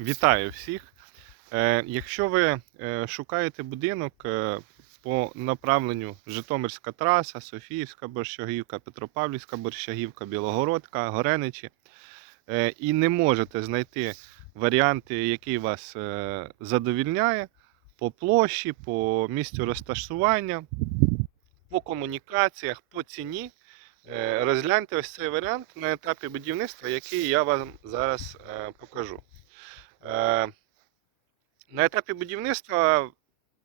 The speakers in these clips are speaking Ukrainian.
Вітаю всіх. Е, Якщо ви е, шукаєте будинок е, по направленню Житомирська траса, Софіївська Борщагівка, Петропавлівська Борщагівка, Білогородка, Гореничі, і не можете знайти варіанти, який вас задовільняє по площі, по місцю розташування, по комунікаціях, по ціні, розгляньте ось цей варіант на етапі будівництва, який я вам зараз покажу. Е, На етапі будівництва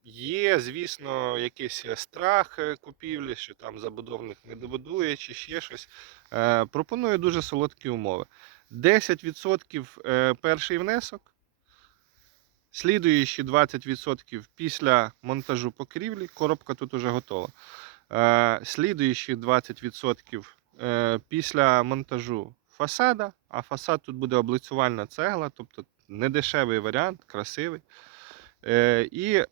є, звісно, якийсь страх е, купівлі, що там забудовник не добудує чи ще щось. Е, Пропоную дуже солодкі умови. 10% е, перший внесок, слідуючі 20% після монтажу покрівлі, коробка тут уже готова. Слідуючі 20% е, після монтажу фасада, а фасад тут буде облицювальна цегла, тобто недешевий варіант, красивий. Е, І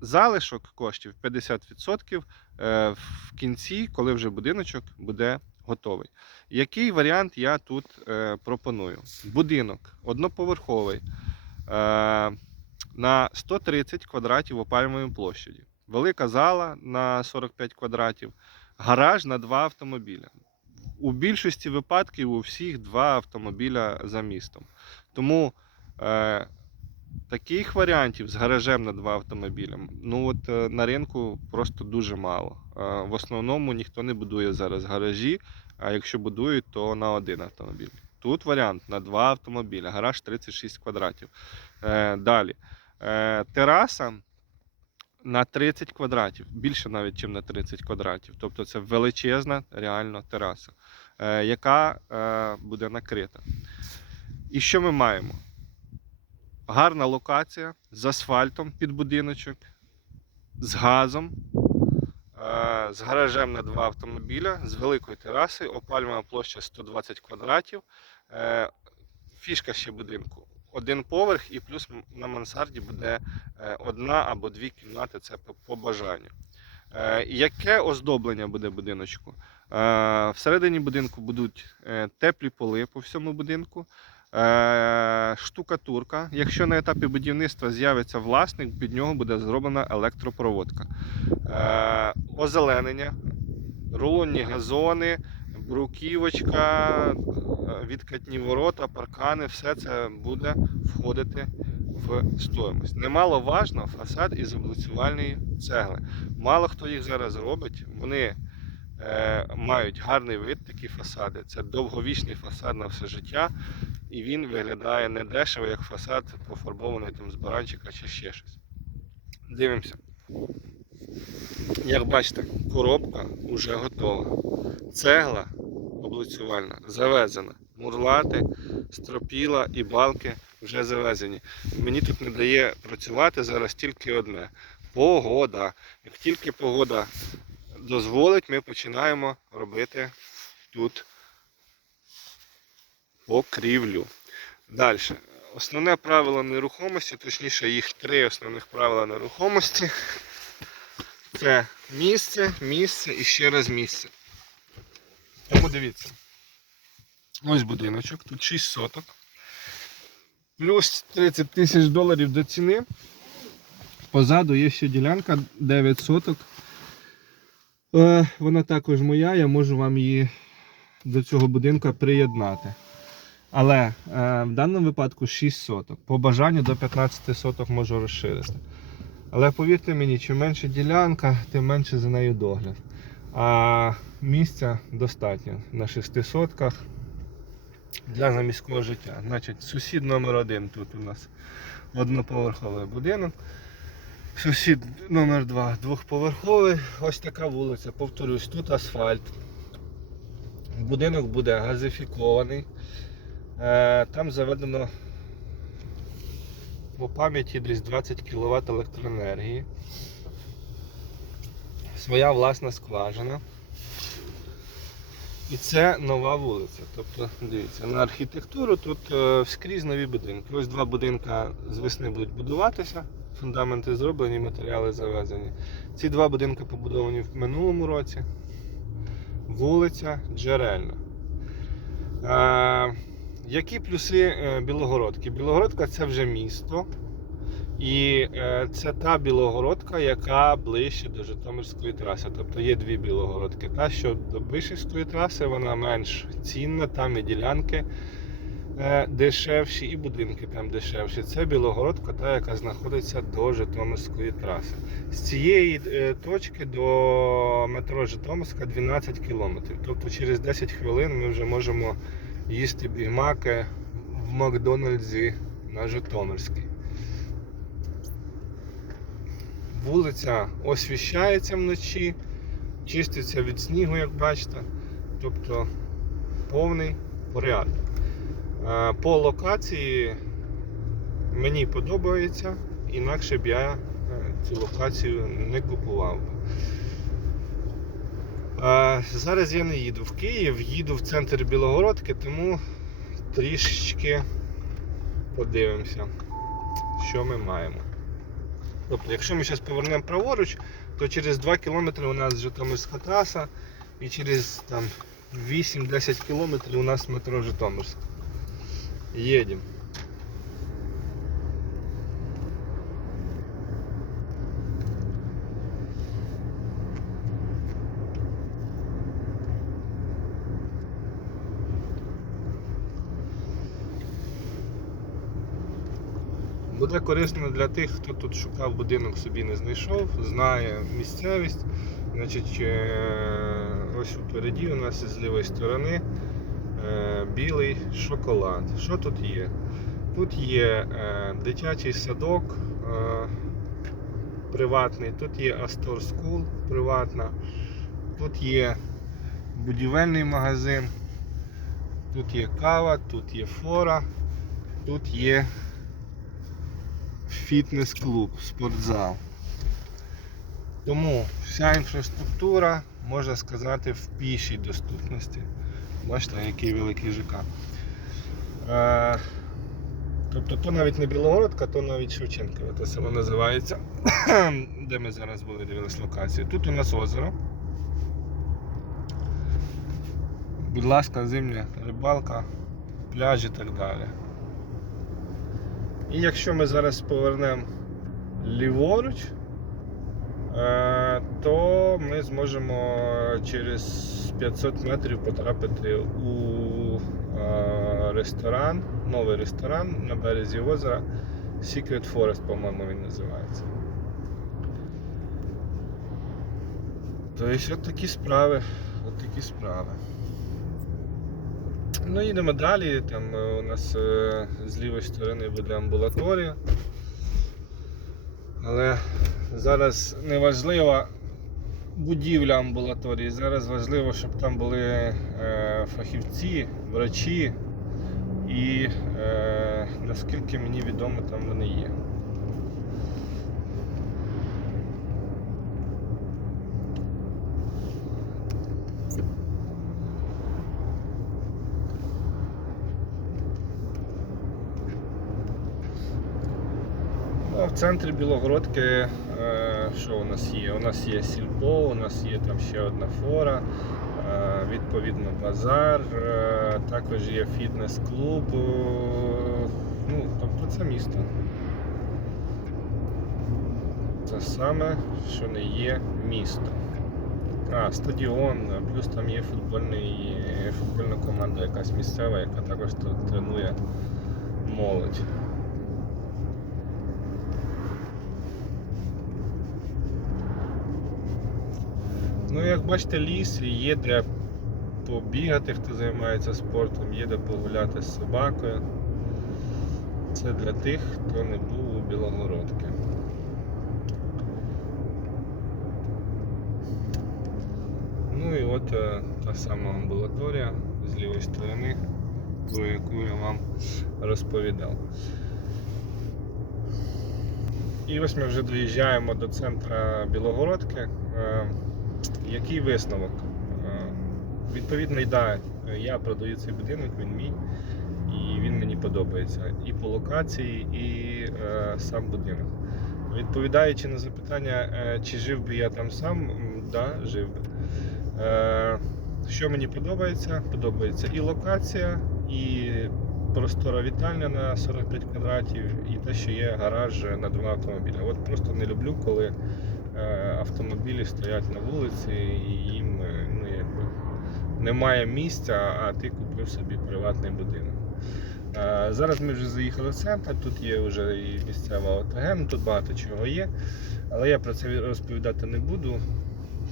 залишок коштів 50% е, в кінці, коли вже будиночок буде готовий. Який варіант я тут е, пропоную? Будинок одноповерховий е, на 130 квадратів опалювальної площаді. Велика зала на 45 квадратів, гараж на два автомобіля. У більшості випадків у всіх два автомобіля за містом. Тому е, таких варіантів з гаражем на два автомобіля, ну от е, на ринку просто дуже мало. Е, в основному ніхто не будує зараз гаражі, а якщо будують, то на один автомобіль. Тут варіант на два автомобіля, гараж 36 квадратів. Далі. Тераса на 30 квадратів, більше навіть, ніж на 30 квадратів. Тобто це величезна реально тераса, яка буде накрита. І що ми маємо? Гарна локація з асфальтом під будиночок, з газом, е, з гаражем на два автомобіля, з великою терасою, опалювана площа 120 квадратів. Е, Фішка ще будинку. Один поверх і плюс на мансарді буде е, одна або дві кімнати, це по, бажанню. Яке оздоблення буде будиночку? Всередині будинку будуть теплі поли по всьому будинку. Е, штукатурка. Якщо на етапі будівництва з'явиться власник, під нього буде зроблена електропроводка. Е, озеленення, рулонні газони, бруківочка, е, відкатні ворота, паркани, все це буде входити в стоїмость. Немало важно фасад із облицювальної цегли. Мало хто їх зараз робить. Вони мають гарний вид, такі фасади. Це довговічний фасад на все життя, і він виглядає не дешево, як фасад пофарбований там з баранчика чи ще щось. Дивимося. Як бачите, коробка вже готова. Цегла облицювальна завезена. Мурлати, стропіла і балки вже завезені. Мені тут не дає працювати зараз тільки одне погода. Як тільки погода дозволить, ми починаємо робити тут покрівлю. Далі. Основне правило нерухомості, точніше, їх три основних правила нерухомості. Це місце, місце і ще раз місце. Тому дивіться. Ось будиночок, тут 6 соток. Плюс 30 тисяч доларів до ціни. Позаду є ще ділянка 9 соток. Е, Вона також моя, я можу вам її до цього будинку приєднати. Але е, в даному випадку 6 соток. По бажанню до 15 соток можу розширити. Але повірте мені, чим менше ділянка, тим менше за нею догляд. А місця достатньо на 6 сотках для заміського життя. Значить, сусід номер один тут у нас одноповерховий будинок. Сусід номер два двохповерховий. Ось така вулиця. Повторюсь, тут асфальт. Будинок буде газифікований. Е, Там заведено по пам'яті десь 20 кВт електроенергії. Своя власна скважина. І це нова вулиця. Тобто, дивіться, на архітектуру тут е, скрізь нові будинки. Ось два будинка з весни будуть будуватися, фундаменти зроблені, матеріали завезені. Ці два будинки побудовані в минулому році. Вулиця Джерельна. Які плюси е, Білогородки? Білогородка це вже місто. І е, це та Білогородка, яка ближче до Житомирської траси. Тобто є дві Білогородки. Та, що до Бишівської траси, вона менш цінна, там і ділянки е, дешевші, і будинки там дешевші. Це Білогородка, та, яка знаходиться до Житомирської траси. З цієї точки до метро Житомирська 12 кілометрів. Тобто через 10 хвилин ми вже можемо їсти бігмаки в Макдональдсі на Житомирській. Вулиця освіщається вночі, чиститься від снігу, як бачите. Тобто повний порядок. Е, По локації мені подобається, інакше б я е, цю локацію не купував. Зараз я не їду в Київ, їду в центр Білогородки, тому трішечки подивимося, що ми маємо. Тобто, якщо ми зараз повернемо праворуч, то через 2 кілометри у нас Житомирська траса і через там, 8-10 кілометрів у нас метро Житомирськ. Їдемо. Буде корисно для тих, хто тут шукав будинок, собі не знайшов, знає місцевість. Значить, е, ось впереді у нас з лівої сторони е, білий шоколад. Що тут є? Тут є е, дитячий садок приватний, тут є Astor School приватна, тут є будівельний магазин, тут є кава, тут є фора, тут є фітнес-клуб, спортзал. Тому вся інфраструктура, можна сказати, в пішій доступності. Бачите, який великий ЖК. Е, тобто то навіть не Білогородка, то навіть Шевченкове, те село називається, де ми зараз були дивились локацію. Тут у нас озеро. Будь ласка, зимня рибалка, пляж і так далі. І якщо ми зараз повернемо ліворуч, е, то ми зможемо через 500 метрів потрапити у е, ресторан, новий ресторан на березі озера Secret Forest, по-моєму, він називається. Тобто, от такі справи, от такі справи. Ну, їдемо далі. Там е, у нас е, з лівої сторони буде амбулаторія. Але зараз не важлива будівля амбулаторії. Зараз важливо, щоб там були е, фахівці, врачі і наскільки мені відомо, там вони є. Ну, в центрі Білогородки е, що у нас є? У нас є сільпо, у нас є там ще одна фора, е, відповідно базар, е, також є фітнес-клуб. Ну, тобто це місто. Це саме, що не є місто. А, стадіон, плюс там є футбольний, футбольна команда якась місцева, яка також тут тренує молодь. Ну, як бачите, ліс є де побігати, хто займається спортом, є де погуляти з собакою. Це для тих, хто не був у Білогородки. Ну і от е, та сама амбулаторія з лівої сторони, про яку я вам розповідав. І ось ми вже доїжджаємо до центра Білогородки. Який висновок? Е, Відповідно, да, я продаю цей будинок, він мій, і він мені подобається. І по локації, і е, сам будинок. Відповідаючи на запитання, е, чи жив би я там сам, да, жив би. Е, що мені подобається? Подобається і локація, і простора вітальня на 45 квадратів і те, що є гараж на два автомобілі. От просто не люблю, коли автомобілі стоять на вулиці і їм е, ну, якби, немає місця, а ти купив собі приватний будинок. Е, Зараз ми вже заїхали в центр, тут є вже і місцева ОТГ, ну, тут багато чого є. Але я про це розповідати не буду,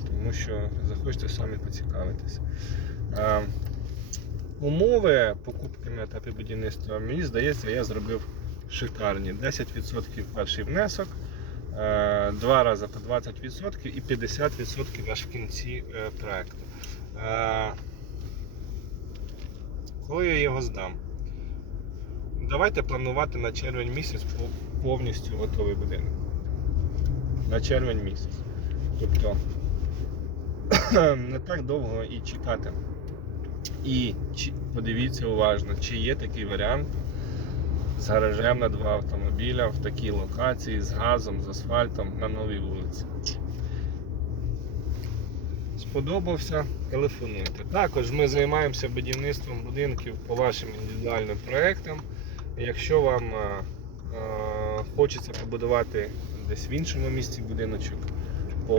тому що захочете самі поцікавитись. Е, Умови покупки на етапі будівництва, мені здається, я зробив шикарні. 10% перший внесок, е, два рази по 20% і 50% аж в кінці е, проекту. Е, Коли я його здам? Давайте планувати на червень місяць повністю готовий будинок. На червень місяць. Тобто не так довго і чекати. І подивіться уважно, чи є такий варіант з гаражем на два автомобіля в такій локації з газом, з асфальтом на новій вулиці. Сподобався? Телефонуйте. Також ми займаємося будівництвом будинків по вашим індивідуальним проектам. Якщо вам е, е, хочеться побудувати десь в іншому місці будиночок по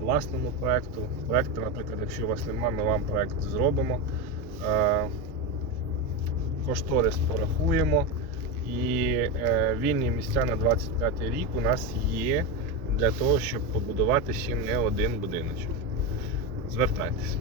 власному проекту, проекту, наприклад, якщо у вас немає, ми вам проект зробимо. Е, Кошторис порахуємо. І е, вільні місця на 25 рік у нас є для того, щоб побудувати ще не один будиночок. Звертайтесь.